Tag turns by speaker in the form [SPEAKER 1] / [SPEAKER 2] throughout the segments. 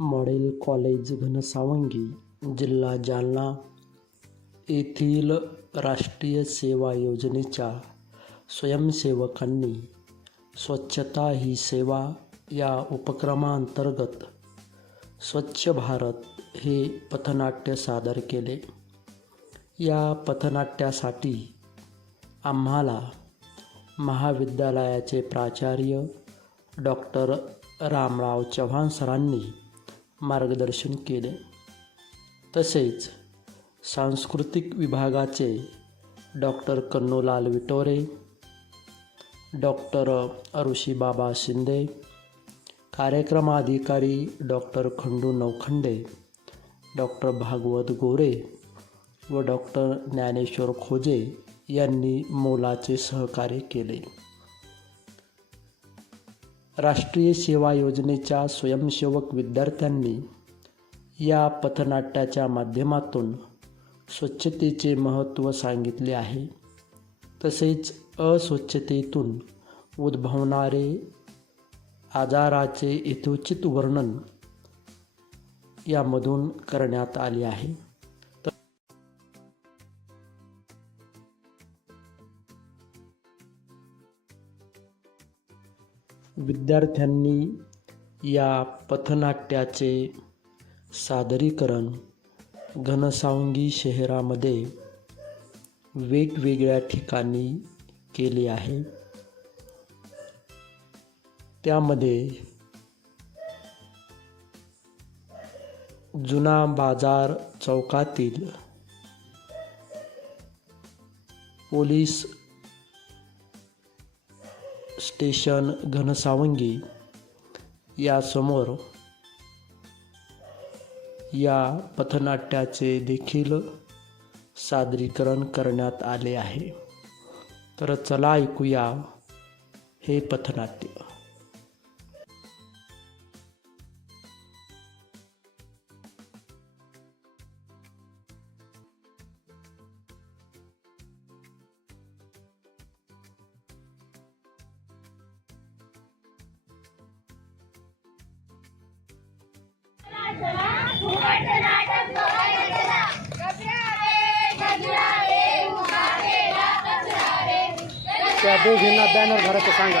[SPEAKER 1] Model college Ghansawangi जिल्हा जालना येथील राष्ट्रीय सेवा योजनेच्या स्वयंसेवकांनी स्वच्छता ही सेवा या उपक्रमांतर्गत स्वच्छ भारत हे पथनाट्य सादर केले. या पथनाट्यासाठी आम्हाला महाविद्यालयाचे प्राचार्य डॉक्टर रामराव चव्हाण सरांनी मार्गदर्शन केले. तसेच सांस्कृतिक विभागाचे डॉक्टर कन्नूलाल विटोरे डॉक्टर ऋषीबाबा शिंदे कार्यक्रमाधिकारी डॉक्टर खंडू नवखंडे डॉक्टर भागवत गोरे व डॉक्टर ज्ञानेश्वर खोजे यांनी मोलाचे सहकार्य केले. राष्ट्रीय सेवा योजनेच्या स्वयंसेवक विद्यार्थ्यांनी या पथनाट्याच्या माध्यमातून स्वच्छतेचे महत्त्व सांगितले आहे. तसेच अस्वच्छतेतून उद्भवणारे आजाराचे यथोचित वर्णन यामधून करण्यात आले आहे. विद्यार्थ्यांनी या पथनाट्याचे सादरीकरण घनसावंगी शहरामध्ये वेगवेगळ्या ठिकाणी केले आहे. त्यामध्ये जुना बाजार चौकातील पोलीस स्टेशन घनसावंगी यासमोर या पथनाट्याचे देखील सादरीकरण करण्यात आले आहे. तर चला ऐकूया हे पथनाट्य.
[SPEAKER 2] त्या दोघींना बॅनर भरायचं सांगा.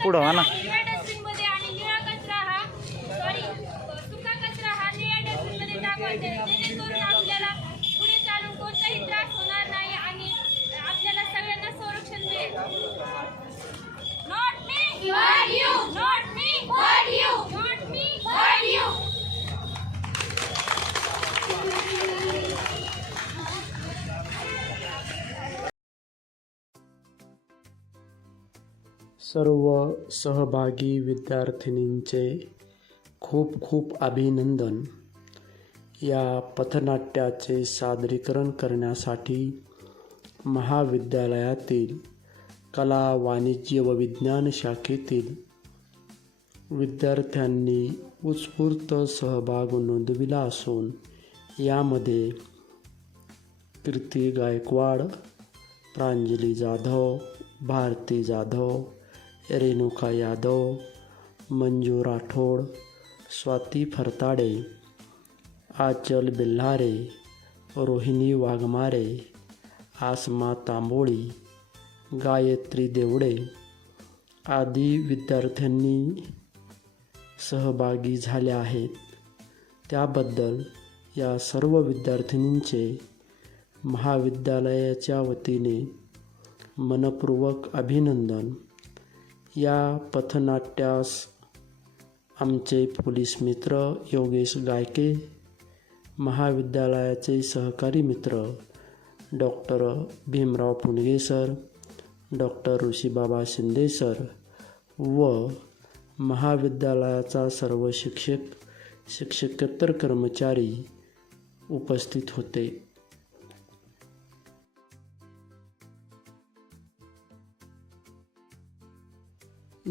[SPEAKER 3] त्याच्यामुळे
[SPEAKER 4] थोडं पुढं व्हा ना
[SPEAKER 1] सर्व सहभागी विद्यार्थिनींचे खूप खूप अभिनंदन. या पथनाट्याचे सादरीकरण करण्यासाठी महाविद्यालयातील कला वाणिज्य व विज्ञान शाखेतील विद्यार्थ्यांनी उत्स्फूर्त सहभाग नोंदविला असून यामध्ये कीर्ती गायकवाड प्रांजली जाधव भारती जाधव रेणुका यादव मंजू राठोड स्वाती फरताडे आचल बिल्हारे रोहिणी वाघमारे आसमा तांबोळी गायत्री देवडे आदी विद्यार्थ्यांनी सहभागी झाल्या आहेत. त्याबद्दल या सर्व विद्यार्थिनींचे महाविद्यालयाच्या वतीने मनपूर्वक अभिनंदन. या पथनाट्यास आमचे पोलीस मित्र योगेश गायके महाविद्यालयाचे सहकारी मित्र doctor Bhimrao Punage sir doctor Rishibaba Shinde sir व महाविद्यालयाचा सर्व शिक्षक शिक्षकेतर कर्मचारी उपस्थित होते.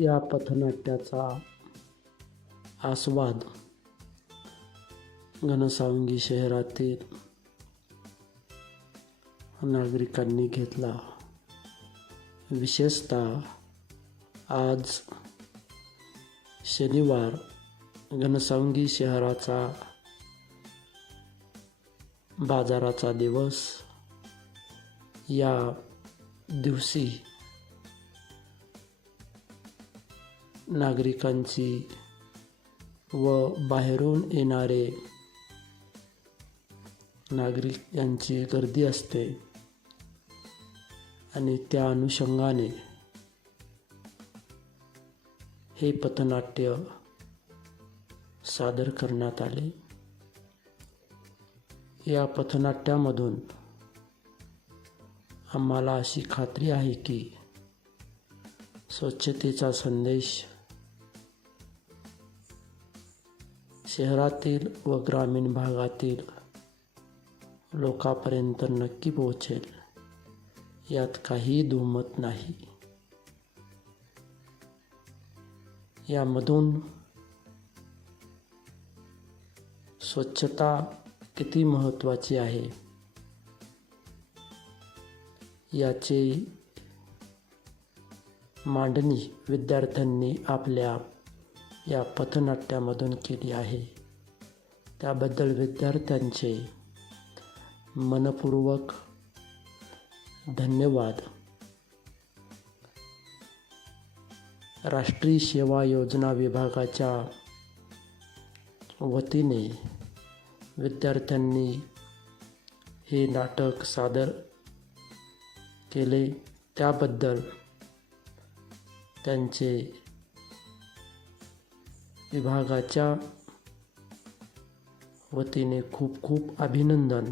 [SPEAKER 1] या पथनाट्याचा आस्वाद घनसावंगी शहरातील नागरिकांनी घेतला. विशेषतः आज शनिवार घनसावंगी शहराचा बाजाराचा दिवस. या दिवशी नागरिकांची व बाहेरून येणारे नागरिक यांची गर्दी असते आणि त्या अनुषंगाने हे पथनाट्य सादर करण्यात आले. या पथनाट्यामधून आम्हाला अशी खात्री आहे की स्वच्छतेचा संदेश शहरातील व ग्रामीण भागातील लोकांपर्यंत नक्की पोहोचेल. यात काही दुमत नाही. यामधून स्वच्छता किती महत्त्वाची आहे? याची मांडणी विद्यार्थ्यांनी आपल्या या पथनाट्यामधून केली आहे. त्याबद्दल विद्यार्थ्यांचे मनपूर्वक धन्यवाद. राष्ट्रीय सेवा योजना विभागाच्या वतीने विद्यार्थ्यांनी हे नाटक सादर केले. त्याबद्दल त्यांचे विभागाच्या वतीने खूप खूप अभिनंदन.